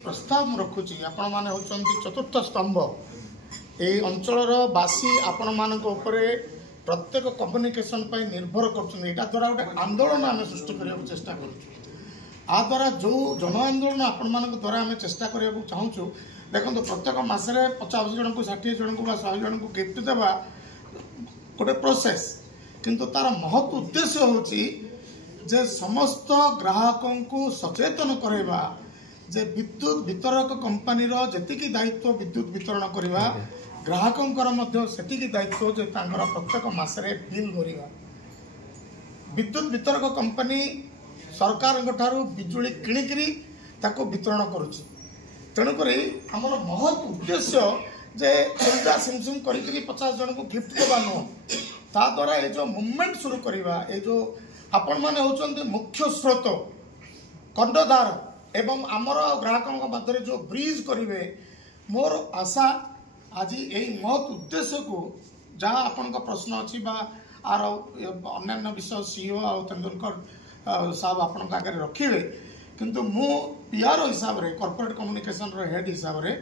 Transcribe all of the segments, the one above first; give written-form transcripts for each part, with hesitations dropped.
प्रस्ताव रखुची आपण माने होचंती चतुर्थ स्तंभ ए अंचलर बासी आपण मानक उपरे प्रत्येक कम्युनिकेशन पर निर्भर कर द्वारा गोटे आंदोलन आम सृष्टि करने चेष्टा करा द्वारा जो जन आंदोलन आपण मान द्वारा आम चेष्टा करने चाहूँ देखो प्रत्येक मसरे 50 जन को 60 जन को 100 जन को गिफ्ट देवा गोटे प्रोसेस किंतु तार महत्व उद्देश्य होची जे समस्त ग्राहकों को सचेतन करवा जे विद्युत वितरक कंपनी जी दायित्व विद्युत वितरण करवा ग्राहकों से दायित्व जे प्रत्येक मसरे बिल भरवा विद्युत वितरक कंपनी सरकार बिजुली किणिकी वितरण करुच्ची तेणुक आमर महत् उद्देश्य जे सुविधा सिमसिम कर 50 जन को गिफ्ट देवा नुह ता द्वारा ये जो मूवमेंट शुरू करवा ये जो आपण मैंने होचंती मुख्य स्रोत कंडदार एवं आमर ग्राहकों मध्य जो ब्रिज करेंगे मोर आशा आज यही महत् उद्देश्य को जहाँ आपण प्रश्न अच्छी आर अन्य विषय सीईओ आ तेंदुलकर साहब आपण आगे रखिए किंतु मु पीआर हिसाब रे कॉर्पोरेट कम्युनिकेशन रो हेड हिसाब रे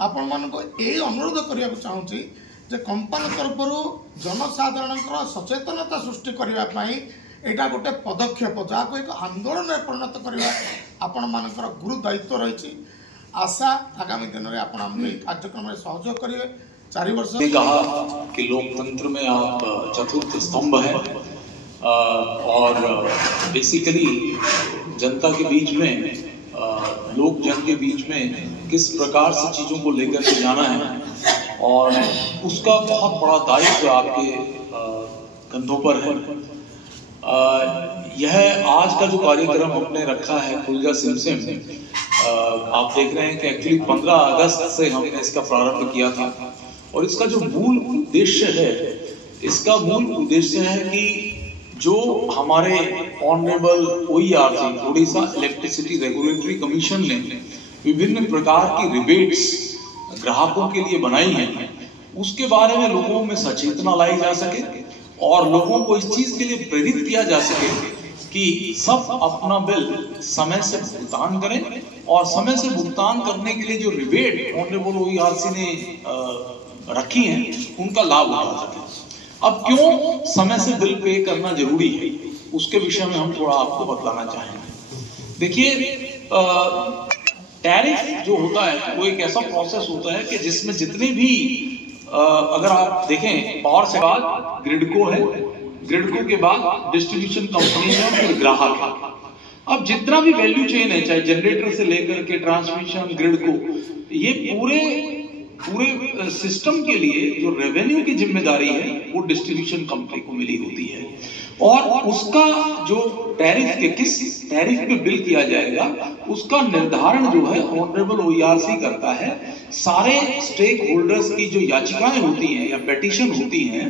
आपण मान को यही अनुरोध करने को चाहूँगी जे कंपनी तरफ जनसाधारण सचेतनता सृष्टि करने यहाँ गोटे पदक्षेप जहाँ को एक आंदोलन में परिणत करवा आपण मानकर गुरु दायित्व रही आशा आगामी दिन में आप कार्यक्रम में सहयोग करेंगे 4 वर्ष कहा कि लोकतंत्र में आप चतुर्थ स्तंभ है और बेसिकली जनता के बीच में लोक जन के बीच में किस प्रकार से चीजों को लेकर के जाना है और उसका बहुत बड़ा दायित्व आपके कंधों पर है। यह आज का जो कार्यक्रम हमने रखा है खुलजा सिमसिम आप देख रहे हैं कि एक्चुअली 15 अगस्त से हमने इसका प्रारंभ किया था और इसका जो मूल उद्देश्य है इसका मूल उद्देश्य है कि जो हमारे honourable OERC Odisha electricity regulatory commission ने विभिन्न प्रकार की रिबेट्स ग्राहकों के लिए बनाई हैं उसके बारे में लोगों में सचेतना लाई जा सके और लोगों को इस चीज के लिए प्रेरित किया जा सके कि सब अपना बिल समय से भुगतान करें और समय से भुगतान करने के लिए जो रिबेट ऑनरेबल OERC ने रखी हैं उनका लाभ उठा सके। अब क्यों समय से बिल पे करना जरूरी है उसके विषय में हम थोड़ा आपको बतलाना चाहेंगे। देखिए टैरिफ जो होता है वो एक ऐसा प्रोसेस होता है कि जिसमें जितने भी अगर आप देखें पावर से बाद ग्रिडको है, ग्रिडको के बाद डिस्ट्रीब्यूशन कंपनी है और फिर ग्राहक है। अब जितना भी वैल्यू चेन है चाहे जनरेटर से लेकर के ट्रांसमिशन ग्रिडको ये पूरे सिस्टम के लिए जो रेवेन्यू की जिम्मेदारी है वो डिस्ट्रीब्यूशन कंपनी को मिली होती है और उसका जो टैरिफ के किस टैरिफ पे बिल किया जाएगा उसका निर्धारण जो है ऑनरेबल OERC करता है। सारे स्टेक होल्डर्स की जो याचिकाएं होती हैं या पेटिशन होती हैं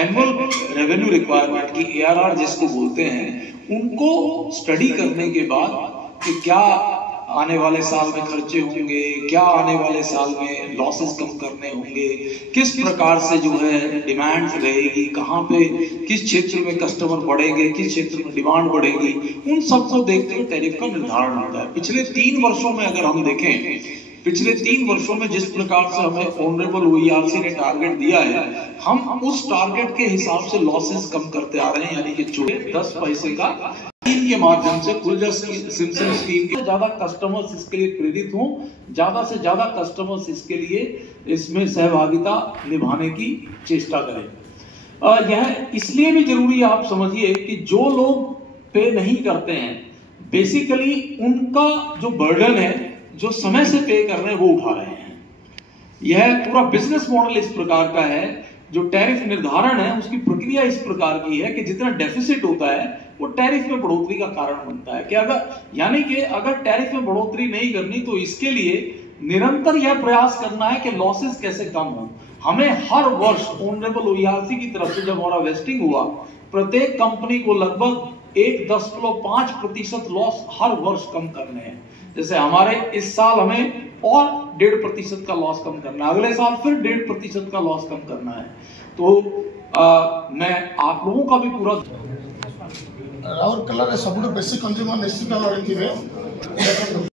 एनुअल रेवेन्यू रिक्वायरमेंट की ARR जिसको बोलते हैं उनको स्टडी करने के बाद कि क्या आने वाले साल में खर्चे होंगे, क्या आने वाले साल में लॉसेस कम करने होंगे, किस प्रकार से जो है डिमांड रहेगी, कहाँ पे किस क्षेत्र में कस्टमर बढ़ेंगे, किस क्षेत्र में डिमांड बढ़ेगी, उन सबको देखते हुए टैरिफ का निर्धारण होता है। पिछले 3 वर्षों में अगर हम देखें पिछले 3 वर्षों में जिस प्रकार से हमें ऑनरेबल OERC ने टारगेट दिया है हम उस टारगेट के हिसाब से लॉसेस कम करते आ रहे हैं यानी कि 10 पैसे का स्कीम के माध्यम से खुलजा सिमसिम स्कीम के ज्यादा कस्टमर्स इसके लिए प्रेरित हों, ज्यादा से ज्यादा कस्टमर्स इसके लिए इसमें सहभागिता निभाने की चेष्टा करें। यह इसलिए भी जरूरी है आप समझिए कि जो लोग पे नहीं करते हैं बेसिकली उनका जो बर्डन है जो समय से पे कर रहे हैं वो उठा रहे हैं। यह पूरा बिजनेस मॉडल इस प्रकार का है जो टैरिफ निर्धारण है उसकी प्रक्रिया इस प्रकार की है कि जितना डेफिसिट होता है वो टैरिफ में बढ़ोतरी का कारण बनता है कि अगर टैरिफ में बढ़ोतरी नहीं करनी तो इसके लिए निरंतर यह प्रयास करना है कि लॉसेस कैसे कम हो। हमें हर वर्ष ऑनरेबल OERC की तरफ से जब हमारा वेस्टिंग हुआ प्रत्येक कंपनी को लगभग 1.5% लॉस हर वर्ष कम करने हैं। जैसे हमारे इस साल हमें और 1.5% का लॉस कम करना है, अगले साल फिर 1.5% का लॉस कम करना है। तो मैं आप लोगों का भी पूरा राउरकेला सब बेसी कंज्यूमर निश्चित भाव